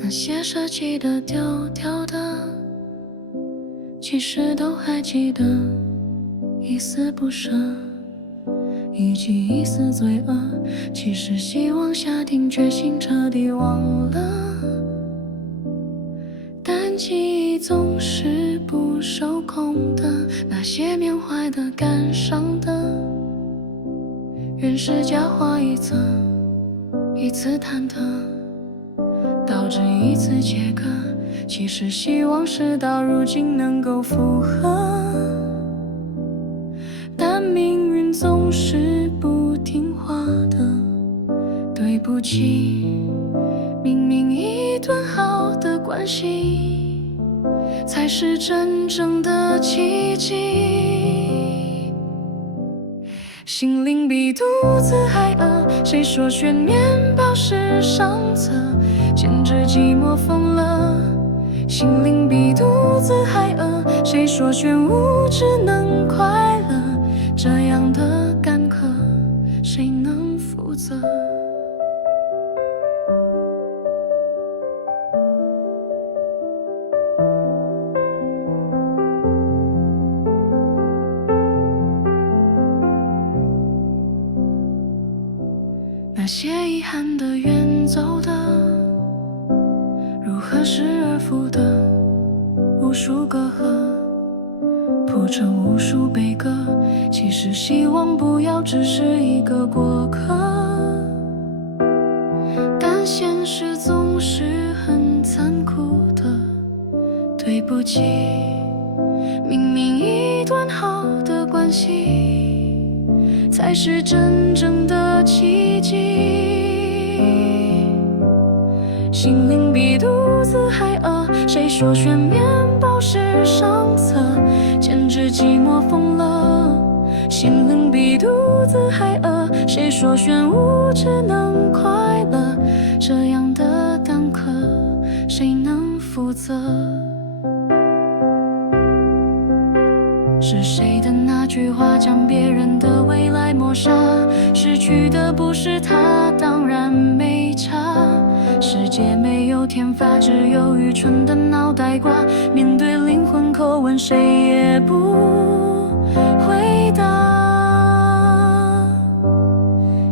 那些舍弃的、丢掉的，其实都还记得，一丝不舍，以及一丝罪恶。其实希望下定决心彻底忘了，但记忆总是不受控的。那些缅怀的、感伤的，原是假话一则，一次忐忑，导致一次切割。其实希望事到如今能够复合，但命运总是不听话的。对不起，明明一段好的关系，才是真正的奇迹。心灵比肚子还饿，谁说选面包是上策？简直寂寞疯了。心灵比肚子还饿，谁说选物质能快乐？这样的干渴，谁能负责？那些遗憾的、远走的，如何失而复得，无数隔阂，铺成无数悲歌。其实希望不要只是一个过客，但现实总是很残酷的。对不起，明明一段好的关系，才是真正的奇迹。心灵比肚子还饿，谁说选面包是上策？简直寂寞疯了。心灵比肚子还饿，谁说选物质能快乐？这样的蛋壳，谁能负责？是谁的那句话将别人的未来抹杀？失去的不是他，当然没差。世界没有天罚，只有愚蠢的脑袋瓜。面对灵魂叩问，谁也不回答。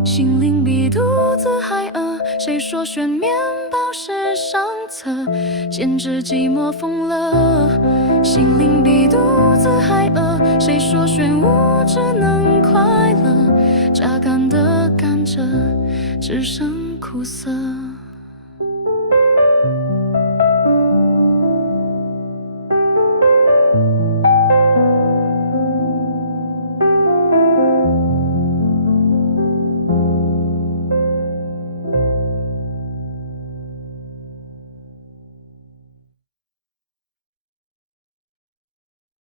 心灵比肚子还饿，谁说选面包是上策？简直寂寞疯了。心灵比肚子还饿，谁说选物